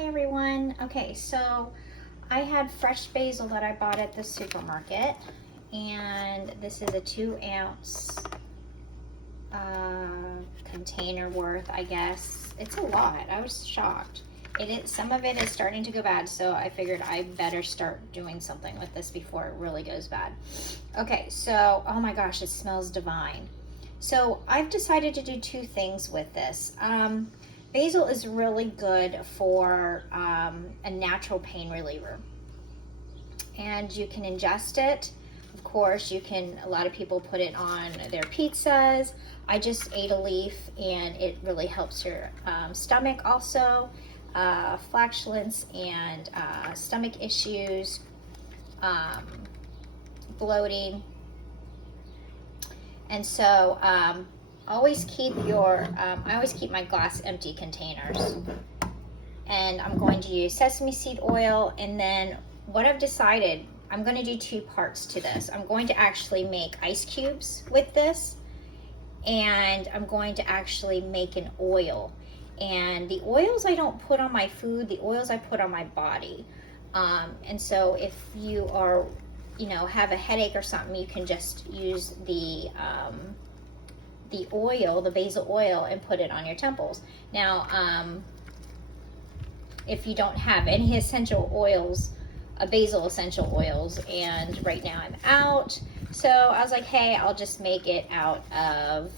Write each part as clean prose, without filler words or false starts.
Hi everyone. Okay, so I had fresh basil that I bought at the supermarket, and this is a 2-ounce container worth, I guess. It's a lot. I was shocked. Some of it is starting to go bad, so I figured I better start doing something with this before it really goes bad. Okay, so oh my gosh, it smells divine. So I've decided to do two things with this. Basil is really good for a natural pain reliever, and you can ingest it. Of course, a lot of people put it on their pizzas. I just ate a leaf and it really helps your stomach also, flatulence and stomach issues, bloating. And so always keep I always keep my glass empty containers. And I'm going to use sesame seed oil, and then what I've decided, I'm going to do two parts to this. I'm going to actually make ice cubes with this, and I'm going to actually make an oil. And the oils I don't put on my food, the oils I put on my body. And so if you are, have a headache or something, you can just use the oil, the basil oil, and put it on your temples. Now, if you don't have any essential oils, basil essential oils, and right now I'm out, so I was like, hey, I'll just make it out of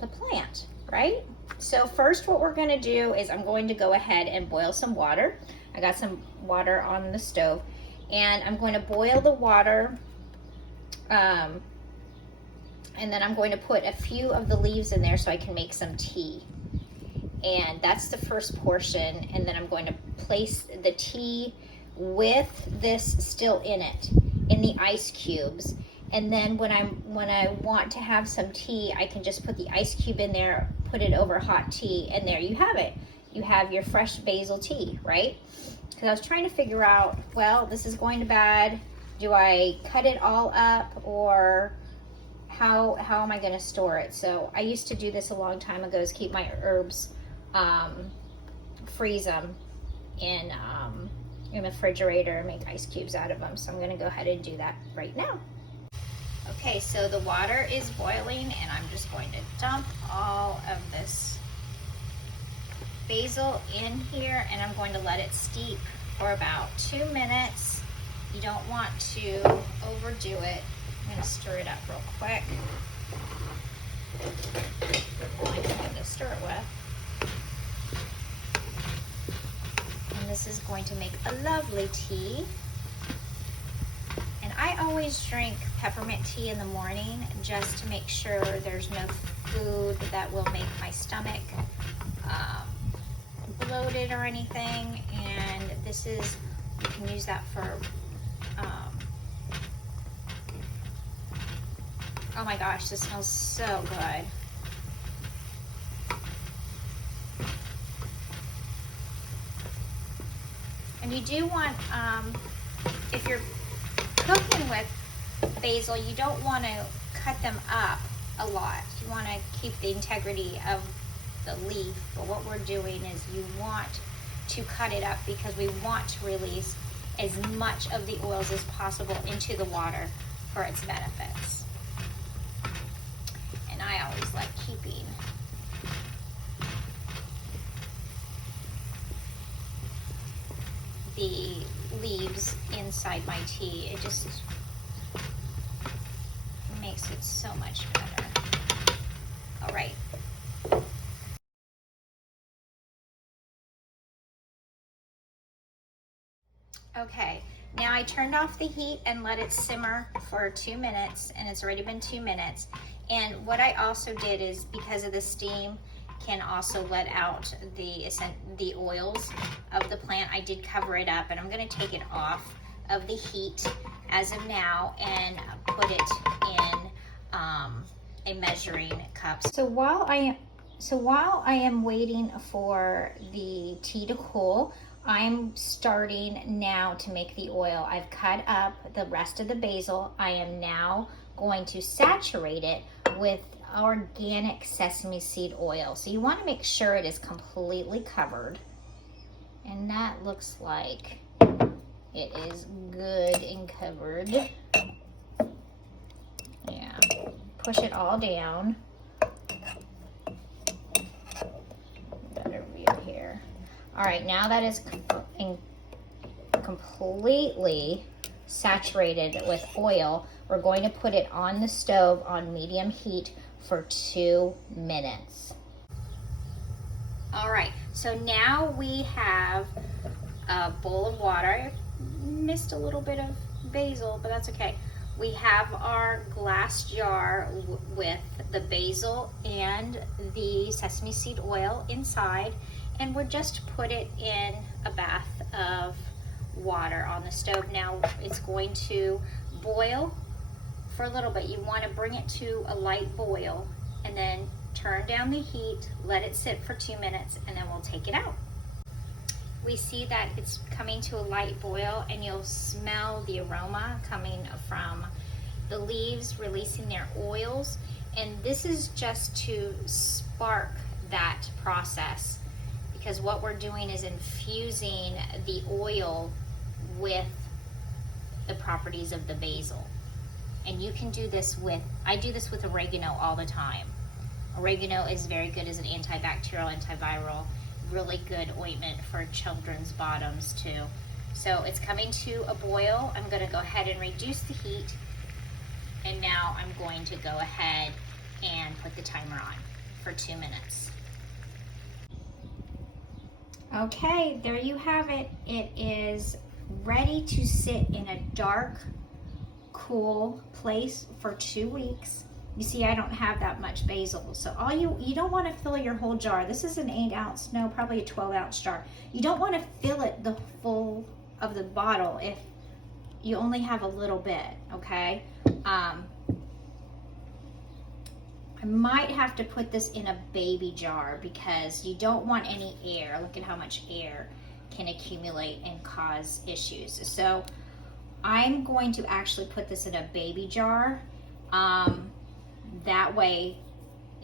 the plant, right? So first what we're going to do is I'm going to go ahead and boil some water. I got some water on the stove, and I'm going to boil the water, and then I'm going to put a few of the leaves in there so I can make some tea. And that's the first portion, and then I'm going to place the tea with this still in it, in the ice cubes. And then when I want to have some tea, I can just put the ice cube in there, put it over hot tea, and there you have it. You have your fresh basil tea, right? Because I was trying to figure out, well, this is going to bad. Do I cut it all up, or how am I going to store it? So I used to do this a long time ago, is keep my herbs, freeze them in the refrigerator and make ice cubes out of them. So I'm going to go ahead and do that right now. Okay, so the water is boiling, and I'm just going to dump all of this basil in here, and I'm going to let it steep for about 2 minutes. You don't want to overdo it. I'm going to stir it up real quick. I'm going to stir it with. And this is going to make a lovely tea. And I always drink peppermint tea in the morning just to make sure there's no food that will make my stomach bloated or anything. And this is, you can use that for, oh my gosh, this smells so good. And you do want, if you're cooking with basil, you don't want to cut them up a lot. You want to keep the integrity of the leaf, but what we're doing is you want to cut it up because we want to release as much of the oils as possible into the water for its benefits. And I always like keeping the leaves inside my tea. It just makes it so much better. All right. Okay, now I turned off the heat and let it simmer for 2 minutes, and it's already been 2 minutes. And what I also did is, because of the steam can also let out the oils of the plant, I did cover it up, and I'm going to take it off of the heat as of now and put it in a measuring cup. So while I am waiting for the tea to cool, I'm starting now to make the oil. I've cut up the rest of the basil. I am now going to saturate it with organic sesame seed oil. So you want to make sure it is completely covered. And that looks like it is good and covered. Yeah, push it all down. Better view here. All right, now that is completely saturated with oil, we're going to put it on the stove on medium heat for 2 minutes. All right, so now we have a bowl of water. I missed a little bit of basil, but that's okay. We have our glass jar with the basil and the sesame seed oil inside, and we'll just put it in a bath of water on the stove. Now it's going to boil for a little bit. You want to bring it to a light boil and then turn down the heat, let it sit for 2 minutes, and then we'll take it out. We see that it's coming to a light boil, and you'll smell the aroma coming from the leaves releasing their oils, and this is just to spark that process, because what we're doing is infusing the oil with the properties of the basil. And you can do this with, I do this with oregano all the time. Oregano is very good as an antibacterial, antiviral, really good ointment for children's bottoms too. So it's coming to a boil. I'm going to go ahead and reduce the heat, and now I'm going to go ahead and put the timer on for 2 minutes. Okay, there you have it. It is ready to sit in a dark, cool place for 2 weeks. You see, I don't have that much basil, so all you don't want to fill your whole jar. This is an 8 ounce, no, probably a 12 ounce jar. You don't want to fill it the full of the bottle if you only have a little bit, okay? I might have to put this in a baby jar because you don't want any air. Look at how much air can accumulate and cause issues. So I'm going to actually put this in a baby jar. That way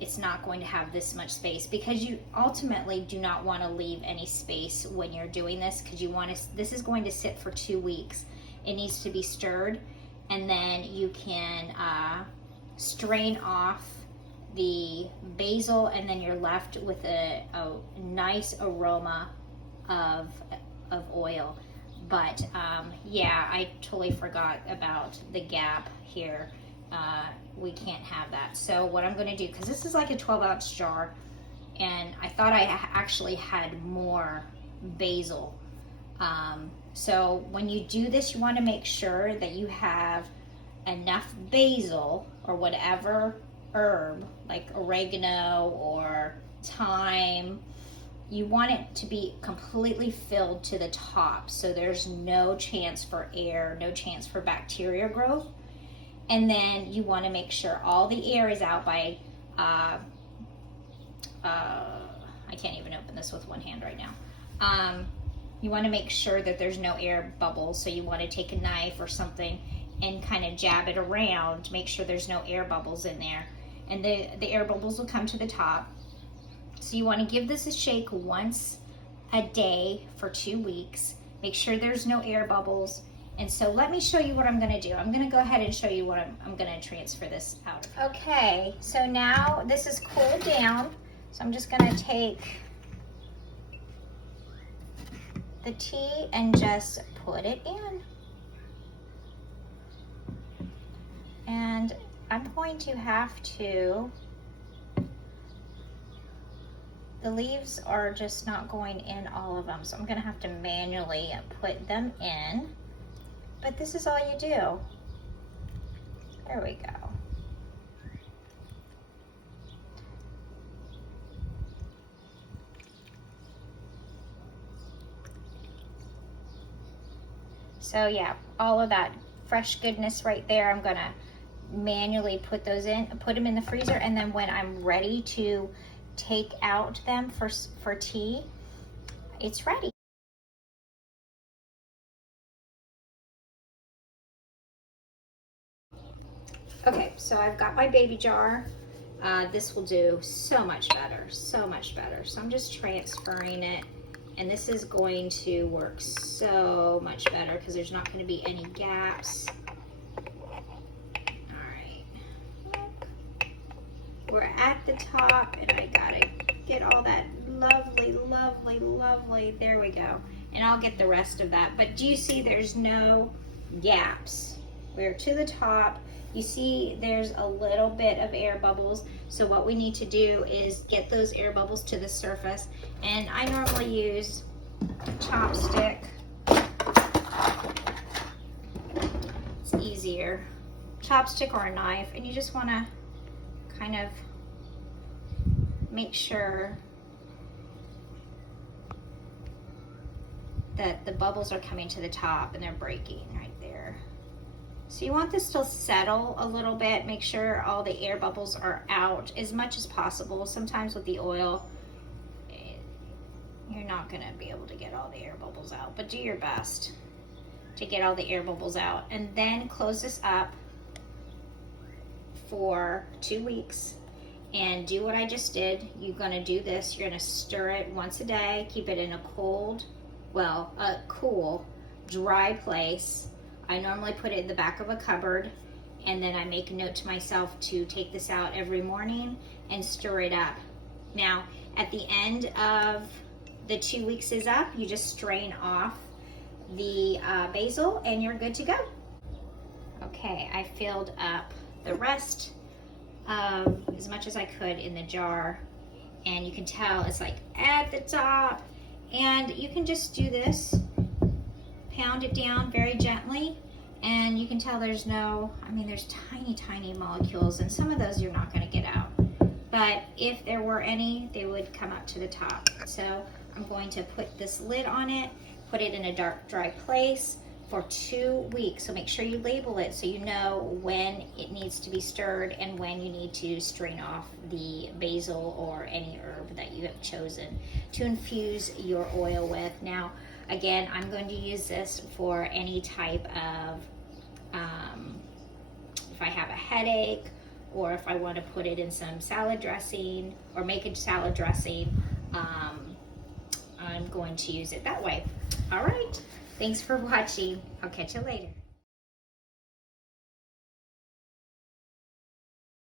it's not going to have this much space, because you ultimately do not want to leave any space when you're doing this, because you want to, this is going to sit for 2 weeks. It needs to be stirred, and then you can strain off the basil, and then you're left with a nice aroma of oil. But yeah, I totally forgot about the gap here. We can't have that. So what I'm going to do, because this is like a 12 ounce jar, and I thought I actually had more basil. So when you do this, you want to make sure that you have enough basil or whatever herb, like oregano or thyme. You want it to be completely filled to the top, so there's no chance for air, no chance for bacteria growth. And then you want to make sure all the air is out by, I can't even open this with one hand right now. You want to make sure that there's no air bubbles, so you want to take a knife or something and kind of jab it around to make sure there's no air bubbles in there. And the air bubbles will come to the top. So you want to give this a shake once a day for 2 weeks. Make sure there's no air bubbles. And so let me show you what I'm going to do. I'm going to go ahead and show you what I'm going to transfer this out of. Okay, so now this is cooled down. So I'm just going to take the tea and just put it in. And I'm going to have to, the leaves are just not going in all of them, so I'm going to have to manually put them in. But this is all you do. There we go. So yeah, all of that fresh goodness right there, I'm gonna manually put those in, put them in the freezer, and then when I'm ready to take out them for tea, it's ready. Okay, so I've got my baby jar, this will do so much better, so much better. So I'm just transferring it, and this is going to work so much better because there's not going to be any gaps. All right, we're at the top, and I gotta get all that lovely, lovely, lovely, there we go. And I'll get the rest of that. But do you see there's no gaps? We're to the top. You see there's a little bit of air bubbles. So what we need to do is get those air bubbles to the surface. And I normally use a chopstick. It's easier. Chopstick or a knife. And you just want to kind of make sure that the bubbles are coming to the top and they're breaking right there. So you want this to settle a little bit. Make sure all the air bubbles are out as much as possible. Sometimes with the oil, you're not gonna be able to get all the air bubbles out, but do your best to get all the air bubbles out. And then close this up for 2 weeks and do what I just did. You're gonna do this, you're gonna stir it once a day, keep it in a cool, dry place. I normally put it in the back of a cupboard, and then I make a note to myself to take this out every morning and stir it up. Now, at the end of the 2 weeks is up, you just strain off the basil and you're good to go. Okay, I filled up the rest of as much as I could in the jar, and you can tell it's like at the top. And you can just do this, pound it down very gently, and you can tell there's no, I mean, there's tiny, tiny molecules, and some of those you're not going to get out. But if there were any, they would come up to the top. So I'm going to put this lid on it, put it in a dark, dry place for 2 weeks. So make sure you label it so you know when it needs to be stirred and when you need to strain off the basil or any herb that you have chosen to infuse your oil with. Now, again, I'm going to use this for any type of, if I have a headache, or if I want to put it in some salad dressing or make a salad dressing, I'm going to use it that way. All right. Thanks for watching. I'll catch you later.